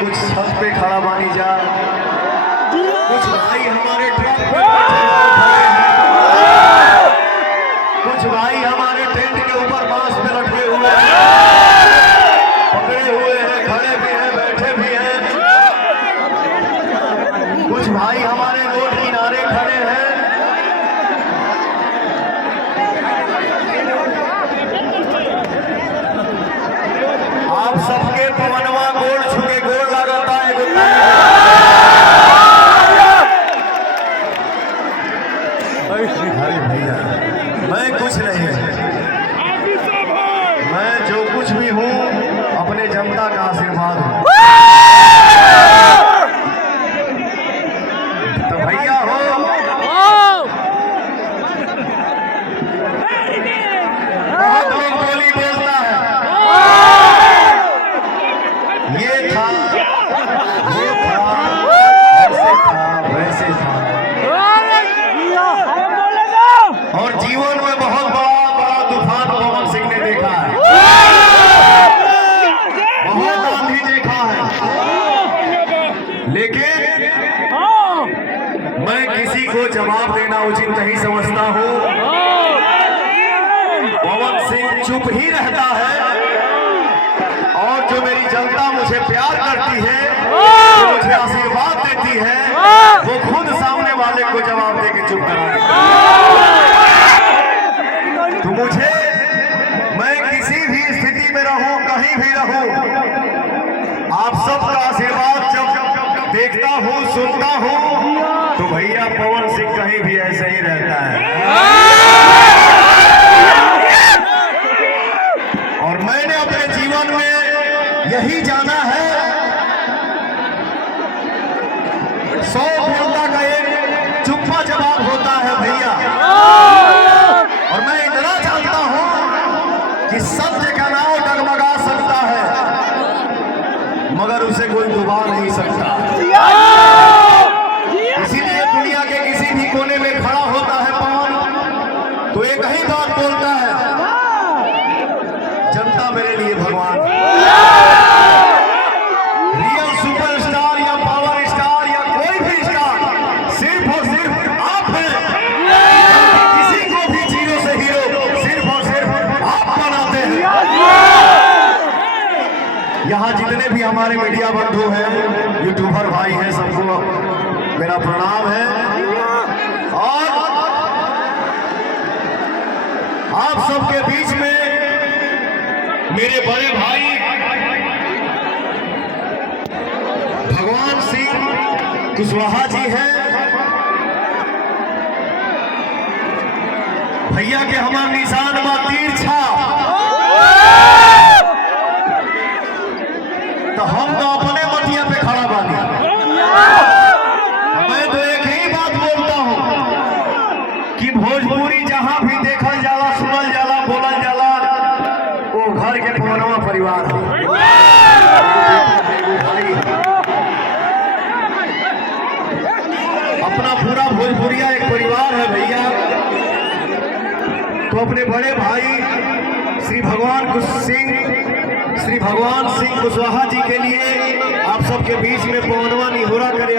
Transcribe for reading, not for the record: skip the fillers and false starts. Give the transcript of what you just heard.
कुछ छत पे खड़ा बानी जा, कुछ भाई हमारे ट्रक पे खड़े हैं, कुछ भाई हमारे टेंट के ऊपर बांस पे लटके हुए हैं, पकड़े हुए हैं, खड़े भी हैं, बैठे भी हैं। कुछ भाई हमारे रोड किनारे खड़े हैं। आप सबके पवनवा गोड़ छुके गोड़ लगाता है। अरे भैया मैं कुछ नहीं है, मैं जो कुछ भी हूँ अपने जनता का आशीर्वाद हूँ। तो भैया हो बहुत लोग बोली बोलता है, ये था वो था, ऐसे था वैसे था, और जीवन में बहुत बड़ा बड़ा तूफान पवन सिंह ने देखा है, बहुत आंधी देखा है, लेकिन मैं किसी को जवाब देना उचित नहीं समझता हूँ। पवन सिंह चुप ही रहता है, और जो मेरी जनता मुझे प्यार करती है, जो मुझे आशीर्वाद देती है, वो खुद सामने वाले को जवाब दे के चुप कराती है। तो मुझे, मैं किसी भी स्थिति में रहूं, कहीं भी रहूं, आप सबका आशीर्वाद जब देखता हूं, सुनता हूं, तो भैया पवन सिंह कहीं भी ऐसे ही रहता है। और मैंने अपने जीवन में यही जाना है, 100 बोलता का एक चुप्पा जवाब होता है भैया। और मैं इतना जानता हूं कि सत्य का नाव डगमगा सकता है, मगर उसे कोई डुबा नहीं सकता। इसीलिए दुनिया के किसी भी कोने में खड़ा होता है पवन, तो एक ही बात बोलता है, जनता मेरे लिए भगवान है। रियल सुपरस्टार या पावर स्टार या कोई भी स्टार सिर्फ और सिर्फ आप हैं। किसी को भी जीरो से हीरो सिर्फ और सिर्फ आप बनाते हैं। यहाँ जितने भी हमारे मीडिया बंधु हैं, यूट्यूबर भाई हैं, सबको मेरा प्रणाम है। और आप सबके बीच में मेरे बड़े भाई भगवान सिंह कुशवाहा जी हैं। भैया के हमार निशान बा तीर छाप, तो हम तो अपने मटिया पे खड़ा बानी। मैं तो एक ही बात बोलता हूं कि भोजपुरी जहां भी देखल जाला, सुनल जाला, बोलल जाला, वो घर के पवनवा परिवार है। अपना पूरा भोजपुरिया एक परिवार है भैया। तो अपने बड़े भाई श्री भगवान सिंह कुशवाहा जी के लिए आप सबके बीच में पवनवा निहोरा करे।